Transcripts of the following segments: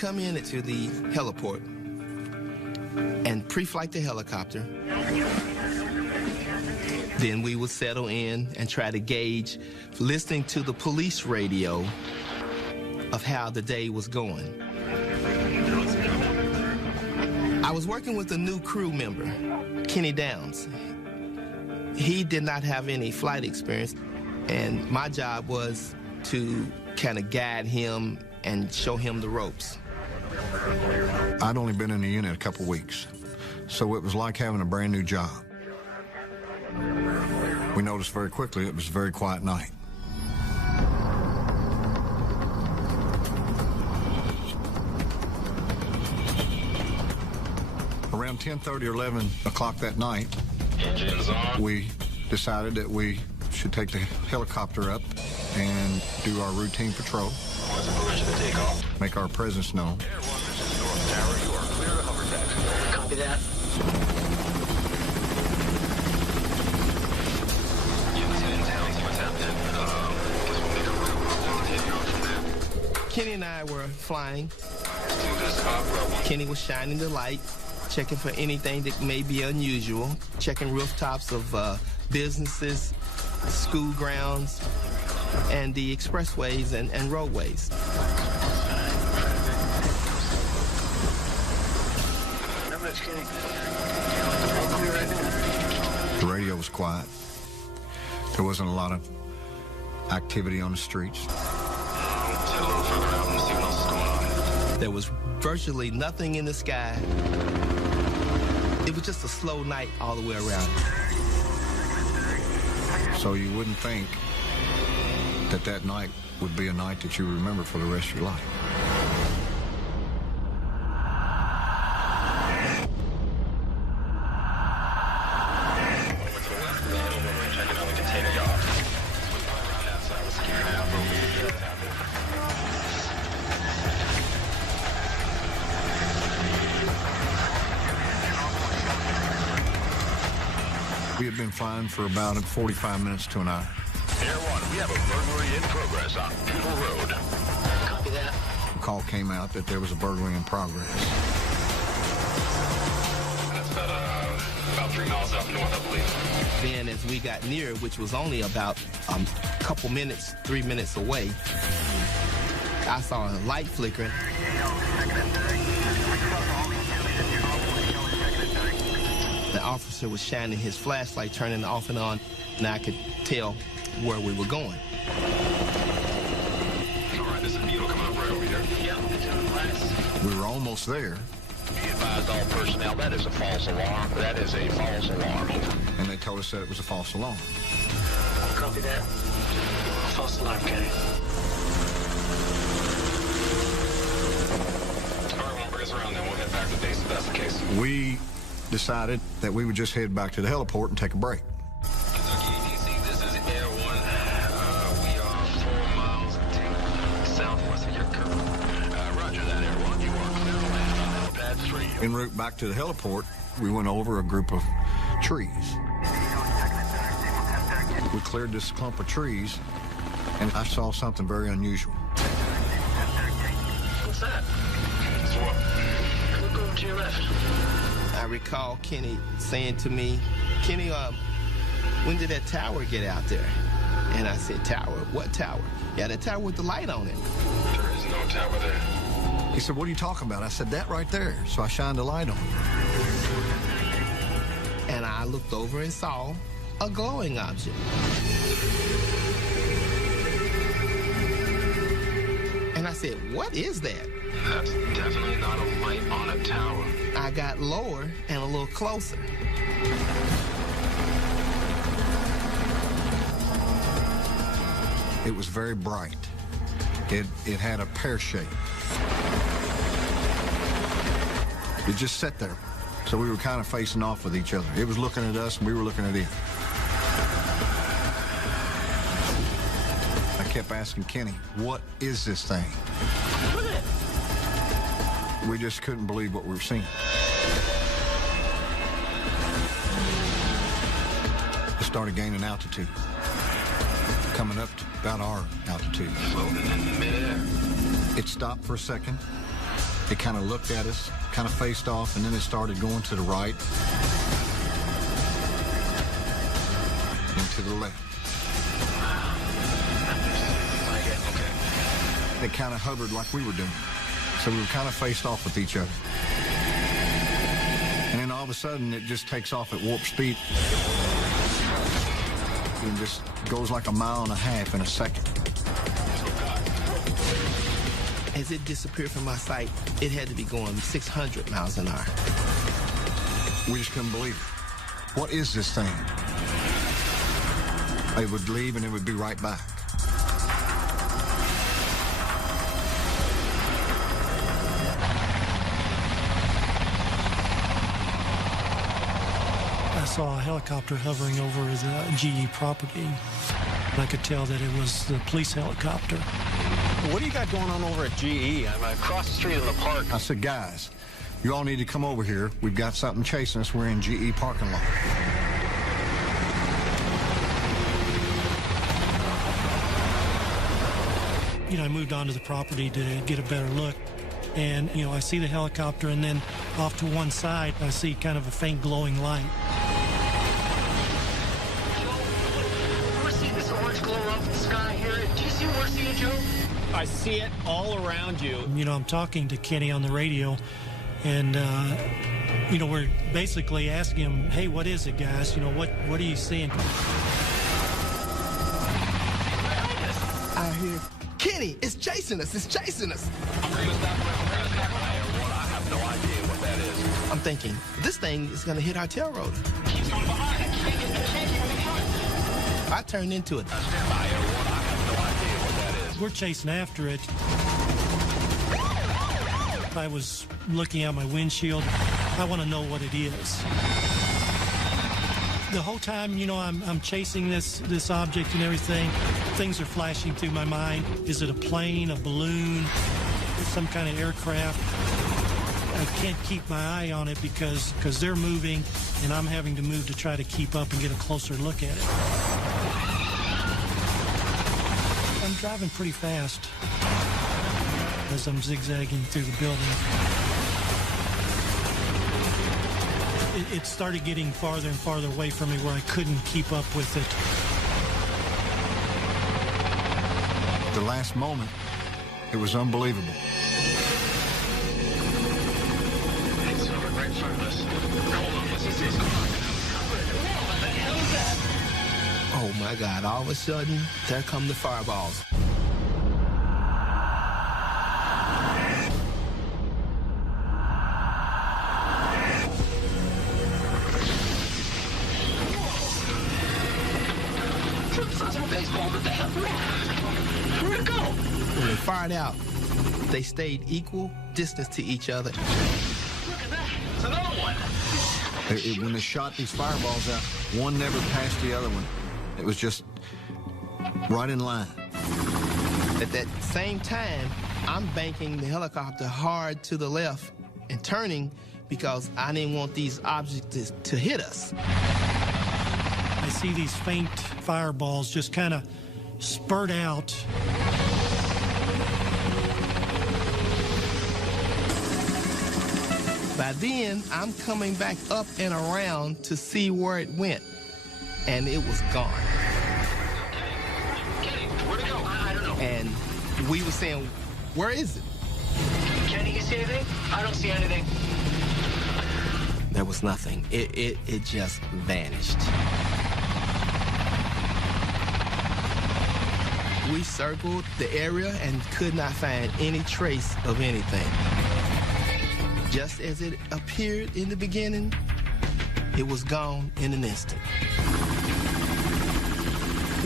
come into the heliport and pre-flight the helicopter. Then we would settle in and try to gauge, listening to the police radio, of how the day was going. I was working with a new crew member, Kenny Downs. He did not have any flight experience, and my job was to kind of guide him and show him the ropes. I'd only been in the unit a couple weeks, so it was like having a brand new job. We noticed very quickly it was a very quiet night. Around 10:30 or 11 o'clock that night, we decided that we should take the helicopter up and do our routine patrol, make our presence known. You are clear to hover taxi. Copy that. Kenny and I were flying. Kenny was shining the light, checking for anything that may be unusual, checking rooftops of businesses, school grounds, and the expressways and roadways. The radio was quiet. There wasn't a lot of activity on the streets. There was virtually nothing in the sky. It was just a slow night all the way around. So you wouldn't think that that night would be a night that you remember for the rest of your life. We had been flying for about 45 minutes to an hour. Air One, we have a burglary in progress on People Road. Copy that. A call came out that there was a burglary in progress. That's about 3 miles up north, I believe. Then as we got near, which was only about a couple minutes, 3 minutes away, I saw a light flickering. The officer was shining his flashlight, turning off and on, and I could tell where we were going. All right, this is Neil coming up right over here. Yeah, We were almost there. Be advised all personnel, that is a false alarm. That is a false alarm. And they told us that it was a false alarm. copy that. False alarm, Kenny. All right, well, bring us around then. We'll head back to base if that's the case. We decided that we would just head back to the heliport and take a break. Kentucky ATC, this is Air One. We are 4 miles to southwest of your curve. Roger that, Air One. You are clear to land on helipad 3. En route back to the heliport, we went over a group of trees. We cleared this clump of trees, and I saw something very unusual. What's that? Look over to your left. I recall Kenny saying to me, Kenny, when did that tower get out there? And I said, tower? What tower? Yeah, that tower with the light on it. There is no tower there. He said, what are you talking about? I said, that right there. So I shined a light on it. And I looked over and saw a glowing object. And I said, what is that? That's definitely not a light on a tower. I got lower and a little closer. It was very bright. It had a pear shape. It just sat there. So we were kind of facing off with each other. It was looking at us and we were looking at it. I kept asking Kenny, what is this thing? We just couldn't believe what we were seeing. It started gaining altitude, coming up to about our altitude. Floating in midair. It stopped for a second, They kind of looked at us, kind of faced off, and then they started going to the right and to the left. They kind of hovered like we were doing. So we were kind of faced off with each other. And then all of a sudden, it just takes off at warp speed. And just goes like 1.5 miles in a second. As it disappeared from my sight, it had to be going 600 miles an hour. We just couldn't believe it. What is this thing? It would leave and it would be right back. I saw a helicopter hovering over the GE property. I could tell that it was the police helicopter. What do you got going on over at GE? I'm across the street in the park. I said, guys, you all need to come over here. We've got something chasing us. We're in GE parking lot. You know, I moved onto the property to get a better look. And, you know, I see the helicopter, and then off to one side, I see kind of a faint glowing light. We're seeing this orange glow up in the sky here. Do you see what we're seeing, Joe? I see it all around you. You know, I'm talking to Kenny on the radio, and, you know, we're basically asking him, hey, what is it, guys? You know, what are you seeing? I hear, Kenny, it's chasing us, it's chasing us. I have no idea what that is. I'm thinking, this thing is gonna hit our tail rotor. Keeps on behind. I can't get behind. I turned into it. I have no idea what that is. We're chasing after it. I was looking at my windshield. I want to know what it is. The whole time, you know, I'm chasing this object and everything. Things are flashing through my mind. Is it a plane, a balloon, some kind of aircraft? I can't keep my eye on it because they're moving, and I'm having to move to try to keep up and get a closer look at it. I'm driving pretty fast as I'm zigzagging through the building. It started getting farther and farther away from me where I couldn't keep up with it. The last moment, it was unbelievable. It's over right in front of us. Hold on, let's see something. What the hell is that? Oh my God, all of a sudden, there come the fireballs. Where'd it go? When they fired out, they stayed equal distance to each other. Look at that. It's another one. When they shot these fireballs out, one never passed the other one. It was just right in line. At that same time, I'm banking the helicopter hard to the left and turning because I didn't want these objects to hit us. I see these faint fireballs just kind of spurt out. By then, I'm coming back up and around to see where it went, and it was gone. Kenny, where'd it go? I don't know. And we were saying, where is it? Kenny, you see anything? I don't see anything. There was nothing. It just vanished. We circled the area and could not find any trace of anything. Just as it appeared in the beginning, it was gone in an instant.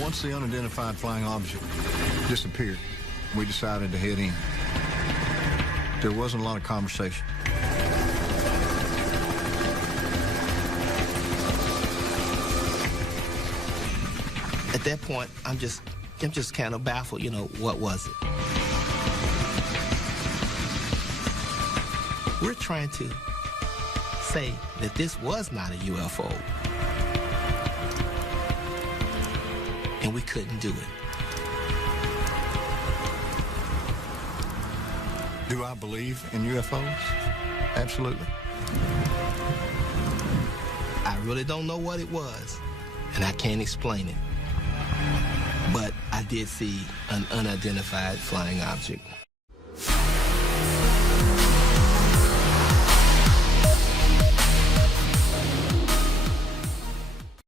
Once the unidentified flying object disappeared, we decided to head in. There wasn't a lot of conversation. At that point, I'm just kind of baffled, you know, what was it? We're trying to say that this was not a UFO. And we couldn't do it. Do I believe in UFOs? Absolutely. I really don't know what it was, and I can't explain it. But I did see an unidentified flying object.